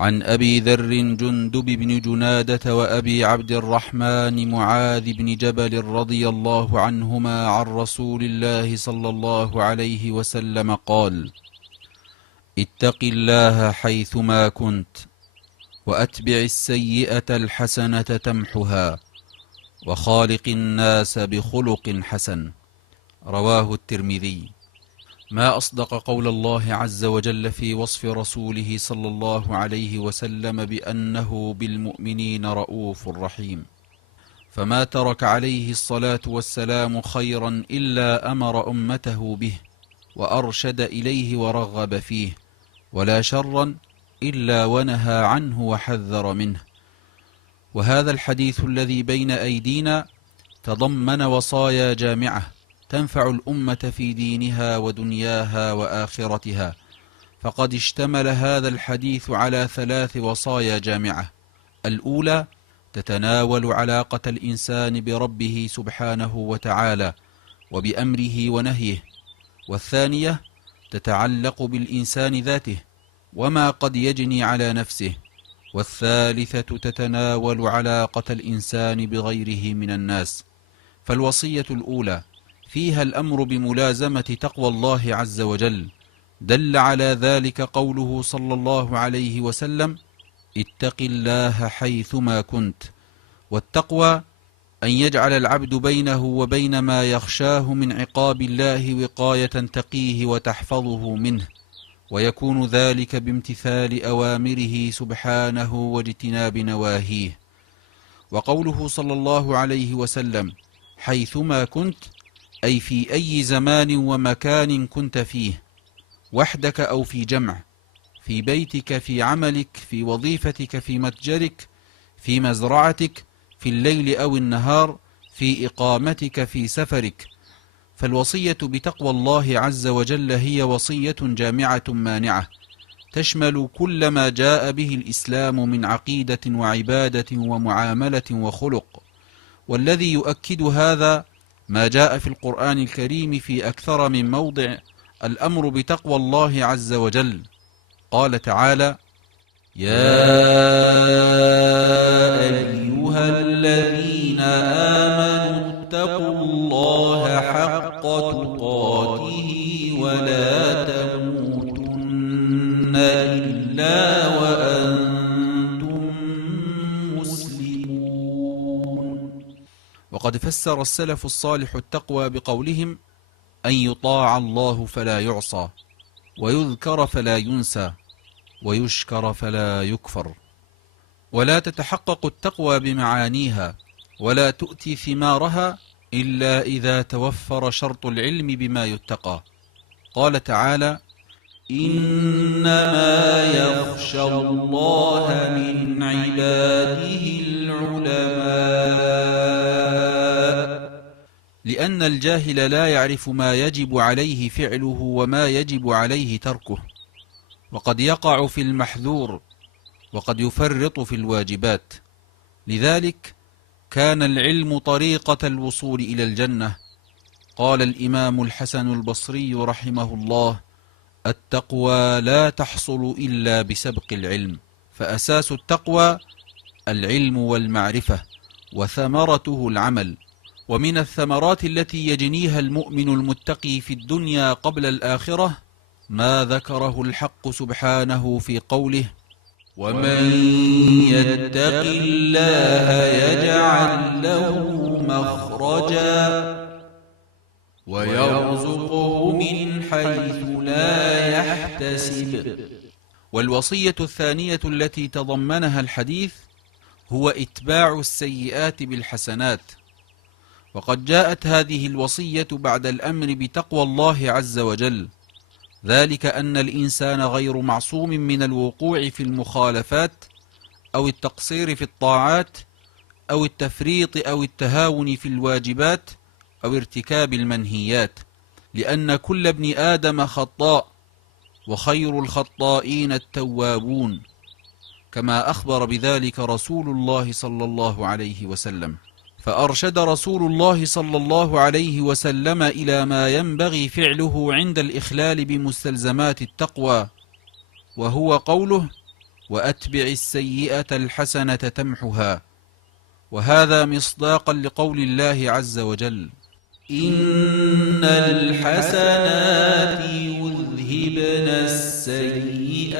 عن أبي ذر جندب بن جنادة وأبي عبد الرحمن معاذ بن جبل رضي الله عنهما عن رسول الله صلى الله عليه وسلم قال: اتق الله حيثما كنت، وأتبع السيئة الحسنة تمحها، وخالق الناس بخلق حسن. رواه الترمذي. ما أصدق قول الله عز وجل في وصف رسوله صلى الله عليه وسلم بأنه بالمؤمنين رؤوف رحيم، فما ترك عليه الصلاة والسلام خيرا إلا أمر أمته به وأرشد إليه ورغب فيه، ولا شرا إلا ونهى عنه وحذر منه. وهذا الحديث الذي بين أيدينا تضمن وصايا جامعة تنفع الأمة في دينها ودنياها وآخرتها، فقد اشتمل هذا الحديث على 3 وصايا جامعة. الأولى تتناول علاقة الإنسان بربه سبحانه وتعالى وبأمره ونهيه، والثانية تتعلق بالإنسان ذاته وما قد يجني على نفسه، والثالثة تتناول علاقة الإنسان بغيره من الناس. فالوصية الأولى فيها الأمر بملازمة تقوى الله عز وجل، دل على ذلك قوله صلى الله عليه وسلم: اتق الله حيثما كنت. والتقوى أن يجعل العبد بينه وبين ما يخشاه من عقاب الله وقاية تقيه وتحفظه منه، ويكون ذلك بامتثال أوامره سبحانه واجتناب نواهيه. وقوله صلى الله عليه وسلم: حيثما كنت، أي في أي زمان ومكان كنت فيه، وحدك أو في جمع، في بيتك، في عملك، في وظيفتك، في متجرك، في مزرعتك، في الليل أو النهار، في إقامتك، في سفرك. فالوصية بتقوى الله عز وجل هي وصية جامعة مانعة، تشمل كل ما جاء به الإسلام من عقيدة وعبادة ومعاملة وخلق. والذي يؤكد هذا ما جاء في القرآن الكريم في أكثر من موضع الأمر بتقوى الله عز وجل. قال تعالى: يا أيها الذين آمنوا اتقوا الله حق تقاته ولا تموتن إلا وأنتم مسلمون. وقد فسر السلف الصالح التقوى بقولهم: أن يطاع الله فلا يعصى، ويذكر فلا ينسى، ويشكر فلا يكفر. ولا تتحقق التقوى بمعانيها ولا تؤتي ثمارها إلا إذا توفر شرط العلم بما يتقى. قال تعالى: إنما يخشى الله من عباده العلماء. لأن الجاهل لا يعرف ما يجب عليه فعله وما يجب عليه تركه، وقد يقع في المحذور وقد يفرط في الواجبات. لذلك كان العلم طريقة الوصول إلى الجنة. قال الإمام الحسن البصري رحمه الله: التقوى لا تحصل إلا بسبق العلم. فأساس التقوى العلم والمعرفة، وثمرته العمل. ومن الثمرات التي يجنيها المؤمن المتقي في الدنيا قبل الآخرة ما ذكره الحق سبحانه في قوله: ومن يتق الله يجعل له مخرجا ويرزقه من حيث لا يحتسب. والوصية الثانية التي تضمنها الحديث هو إتباع السيئات بالحسنات. وقد جاءت هذه الوصية بعد الأمر بتقوى الله عز وجل، ذلك أن الإنسان غير معصوم من الوقوع في المخالفات أو التقصير في الطاعات أو التفريط أو التهاون في الواجبات أو ارتكاب المنهيات، لأن كل ابن آدم خطاء، وخير الخطائين التوابون، كما أخبر بذلك رسول الله صلى الله عليه وسلم. فأرشد رسول الله صلى الله عليه وسلم إلى ما ينبغي فعله عند الإخلال بمستلزمات التقوى، وهو قوله: وأتبع السيئة الحسنة تمحها، وهذا مصداقا لقول الله عز وجل: إن الحسنات يذهبن السيئات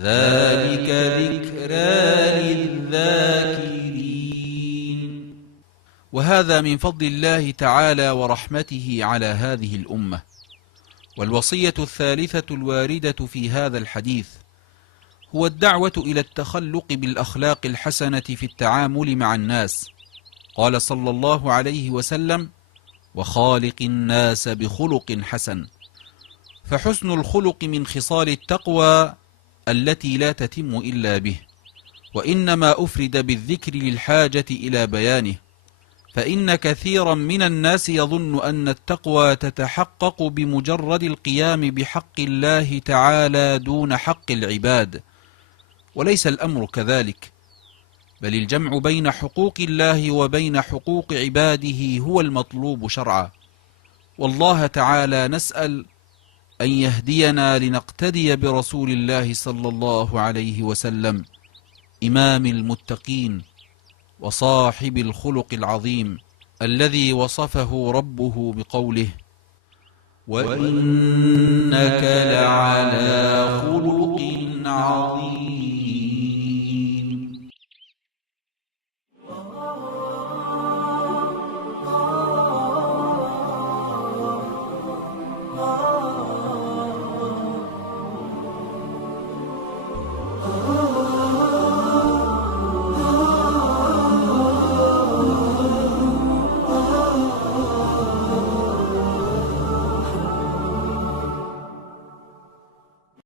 ذلك ذكرى للذاكرين. وهذا من فضل الله تعالى ورحمته على هذه الأمة. والوصية الثالثة الواردة في هذا الحديث هو الدعوة إلى التخلق بالأخلاق الحسنة في التعامل مع الناس. قال صلى الله عليه وسلم: وخالق الناس بخلق حسن. فحسن الخلق من خصال التقوى التي لا تتم إلا به، وإنما أفرد بالذكر للحاجة إلى بيانه، فإن كثيرا من الناس يظن أن التقوى تتحقق بمجرد القيام بحق الله تعالى دون حق العباد، وليس الأمر كذلك، بل الجمع بين حقوق الله وبين حقوق عباده هو المطلوب شرعا. والله تعالى نسأل أن يهدينا لنقتدي برسول الله صلى الله عليه وسلم، إمام المتقين وصاحب الخلق العظيم، الذي وصفه ربه بقوله: وإنك لعلى خلق عظيم.